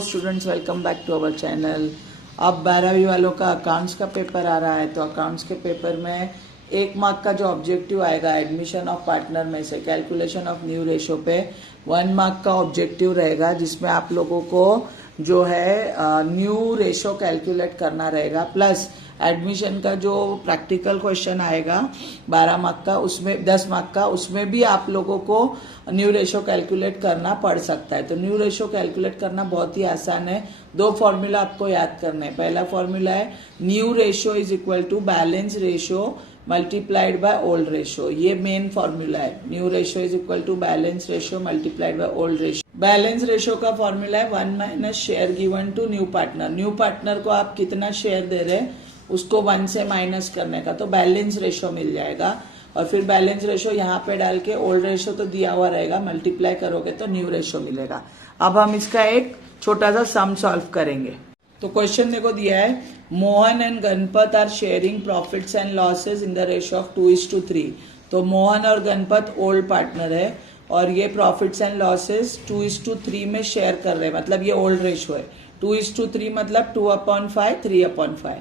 Students, welcome back to our channel. अब 12वीं वालों का अकाउंट्स का पेपर आ रहा है, तो अकाउंट्स के पेपर में 1 मार्क का जो ऑब्जेक्टिव आएगा एडमिशन ऑफ पार्टनर में से कैलकुलेशन ऑफ न्यू रेशो पे 1 मार्क का ऑब्जेक्टिव रहेगा, जिसमें आप लोगों को जो है न्यू रेशो कैलकुलेट करना रहेगा, प्लस एडमिशन का जो प्रैक्टिकल क्वेश्चन आएगा 12 मार्क का, उसमें 10 मार्क का, उसमें भी आप लोगों को न्यू रेशो कैलकुलेट करना पड़ सकता है। तो न्यू रेशो कैलकुलेट करना बहुत ही आसान है। 2 फॉर्मूला आपको याद करना है। पहला फॉर्मूला है new ratio is equal to balance ratio multiplied by old ratio. ये मेन फॉर्मूला है। New ratio is equal to balance ratio multiplied by old ratio. Balance ratio का फॉर्मूला है 1 minus share given to new partner. New partner को आप कितना share दे रहे हैं उसको 1 से माइनस करने का, तो बैलेंस रेशो मिल जाएगा। और फिर बैलेंस रेशो यहाँ पे डाल के ओल्ड रेशो तो दिया हुआ रहेगा, मल्टीप्लाई करोगे तो न्यू रेशो मिलेगा। अब हम इसका एक छोटा सा सम सॉल्व करेंगे। तो क्वेश्चन देखो दिया है, Mohan and Ganpat are sharing profits and losses in the ratio of 2:3। तो मोहन और गणपत ओल्ड पार्टनर है और ये प्रॉफिट्स एंड लॉसेज 2:3 में शेयर कर रहे हैं, मतलब ये ओल्ड रेशो है। 2:3 मतलब 2/5 3/5,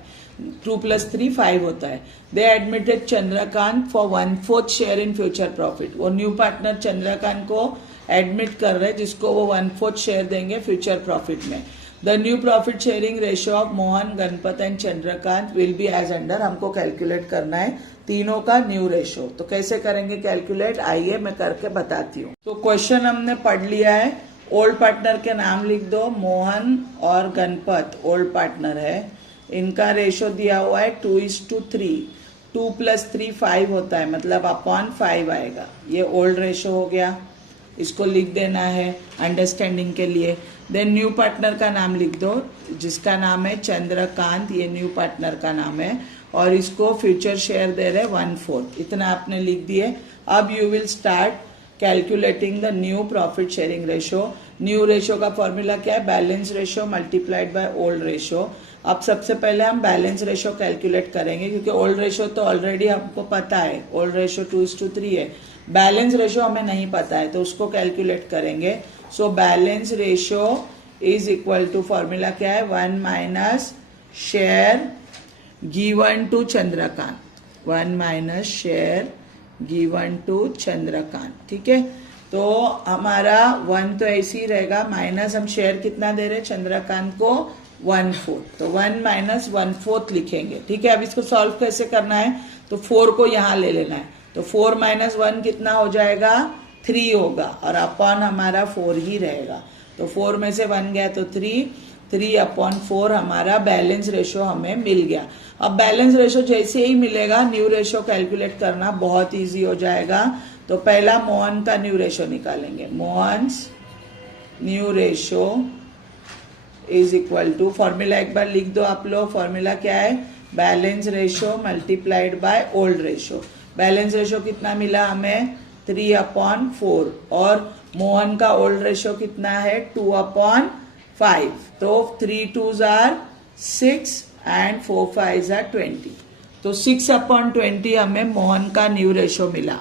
2 + 3 5 होता है। They admitted Chandrakant for 1/4 share in future profit. वो न्यू पार्टनर चंद्रकांत को एडमिट कर रहे हैं, जिसको वो 1/4 शेयर देंगे फ्यूचर प्रॉफिट में। The new profit sharing ratio of Mohan, Ganpat and Chandrakant will be as under. हमको कैलकुलेट करना है तीनों का न्यू रेशो। तो कैसे करेंगे कैलकुलेट, आइए मैं करके बताती हूँ। तो क्वेश्चन हमने पढ़ लिया है। ओल्ड पार्टनर के नाम लिख दो, मोहन और गणपत ओल्ड पार्टनर है। इनका रेशो दिया हुआ है 2:3। 2 + 3 5 होता है, मतलब अपॉन 5 आएगा। ये ओल्ड रेशो हो गया, इसको लिख देना है अंडरस्टैंडिंग के लिए। देन न्यू पार्टनर का नाम लिख दो, जिसका नाम है चंद्रकांत। ये न्यू पार्टनर का नाम है और इसको फ्यूचर शेयर दे रहे 1/4। इतना आपने लिख दिए। अब you will start calculating the new profit sharing ratio. New ratio का फॉर्मूला क्या है, balance ratio multiplied by old ratio. अब सबसे पहले हम बैलेंस रेशो कैलकुलेट करेंगे, क्योंकि ओल्ड रेशो तो ऑलरेडी हमको पता है, ओल्ड रेशो 2:3 है। बैलेंस रेशो हमें नहीं पता है, तो उसको कैलकुलेट करेंगे। So balance ratio is equal to, formula क्या है, 1 minus share given to Chandrakant. 1 minus share given to Chandrakant. ठीक है, तो हमारा 1 तो ऐसे ही रहेगा, माइनस हम शेयर कितना दे रहे हैं चंद्रकांत को 1/4, तो 1 माइनस 1/4 लिखेंगे। ठीक है, अब इसको सॉल्व कैसे करना है, तो 4 को यहाँ ले लेना है। तो 4 - 1 कितना हो जाएगा, 3 होगा, और अपॉन हमारा 4 ही रहेगा। तो 4 में से 1 गया तो 3/4 हमारा बैलेंस रेशो हमें मिल गया। अब बैलेंस रेशो जैसे ही मिलेगा, न्यू रेशो कैलकुलेट करना बहुत इजी हो जाएगा। तो पहला मोहन का न्यू रेशो निकालेंगे। Mohan's new ratio is equal to, formula एक बार लिख दो आप लोग। फॉर्मूला क्या है, balance ratio multiplied by old ratio. Balance ratio कितना मिला हमें, 3/4, और मोहन का ओल्ड रेशो कितना है, 2/5। तो 3 2s are 6 and 4 5s are 20। तो 6/20 हमें मोहन का न्यू रेशो मिला।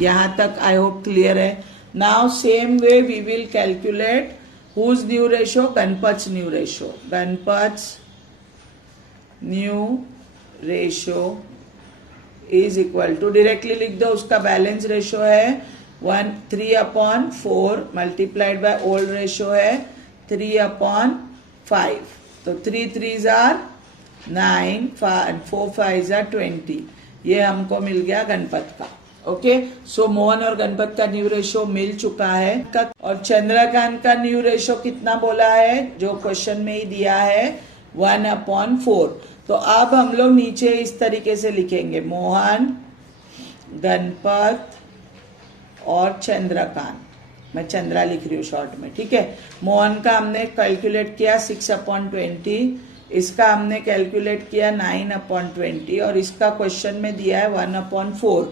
यहाँ तक आई होप क्लियर है। Now same way we will calculate whose new ratio, Ganpat's new ratio. Ganpat's new ratio is equal to, directly लिख दो, उसका बैलेंस रेशो है 3/4 मल्टीप्लाइड बाय ओल्ड रेशो है 3/5। तो 3 3s are 9, 4 5s are 20। ये हमको मिल गया गणपत का। ओके, सो मोहन और गणपत का न्यू रेशो मिल चुका है। और चंद्रकांत का न्यू रेशो कितना बोला है, जो क्वेश्चन में ही दिया है, 1/4। तो अब हम लोग नीचे इस तरीके से लिखेंगे, मोहन, गणपत और चंद्रकांत। मैं चंद्रा लिख रही हूँ शॉर्ट में। ठीक है, मोहन का हमने कैलकुलेट किया 6/20, इसका हमने कैलकुलेट किया 9/20, और इसका क्वेश्चन में दिया है 1/4।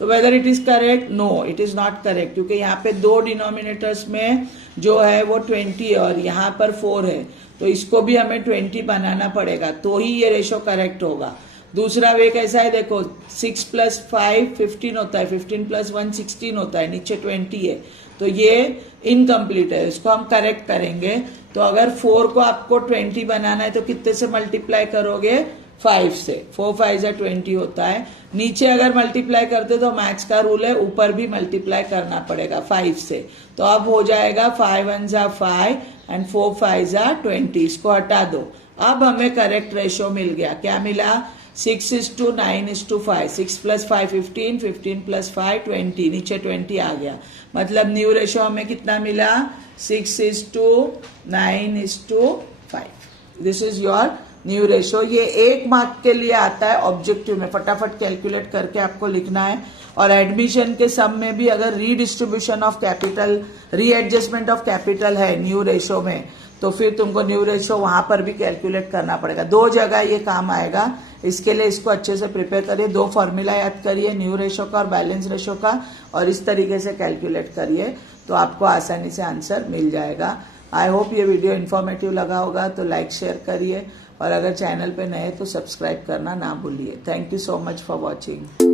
तो whether it is correct, no it is not correct, क्योंकि यहाँ पे 2 डिनोमिनेटर्स में जो है वो 20 है और यहाँ पर 4 है, तो इसको भी हमें 20 बनाना पड़ेगा, तो ही ये रेशो करेक्ट होगा। दूसरा वे कैसा है, देखो 6 + 5 15 होता है, 15 + 1 16 होता है, नीचे 20 है, तो ये इनकम्प्लीट है, इसको हम करेक्ट करेंगे। तो अगर 4 को आपको 20 बनाना है तो कितने से मल्टीप्लाई करोगे? 5 से। 4 5 या 20 होता है। नीचे अगर मल्टीप्लाई करते तो मैथ्स का रूल है, ऊपर भी मल्टीप्लाई करना पड़ेगा 5 से। तो अब हो जाएगा 5 1 जा 5 एंड 4 5 जा 20। इसको हटा दो। अब हमें करेक्ट रेशो मिल गया। क्या मिला? 6:9:5। 6 + 5 15, 15 + 5 20। नीचे 20 आ गया। मतलब न्यू रेशो हमें कितना मिला? 6:9:5। This is your new ratio. ये 1 मार्क के लिए आता है ऑब्जेक्टिव में। फटाफट कैलकुलेट करके आपको लिखना है। और एडमिशन के सम में भी अगर redistribution of capital, readjustment of capital है न्यू रेशो में, तो फिर तुमको न्यू रेशो वहां पर भी कैलकुलेट करना पड़ेगा। 2 जगह ये काम आएगा। इसके लिए इसको अच्छे से प्रिपेयर करिए। 2 फॉर्मूला याद करिए, न्यू रेशो का और बैलेंस रेशो का, और इस तरीके से कैलकुलेट करिए तो आपको आसानी से आंसर मिल जाएगा। आई होप ये वीडियो इन्फॉर्मेटिव लगा होगा, तो लाइक शेयर करिए, और अगर चैनल पे नए तो सब्सक्राइब करना ना भूलिए। Thank you so much for watching.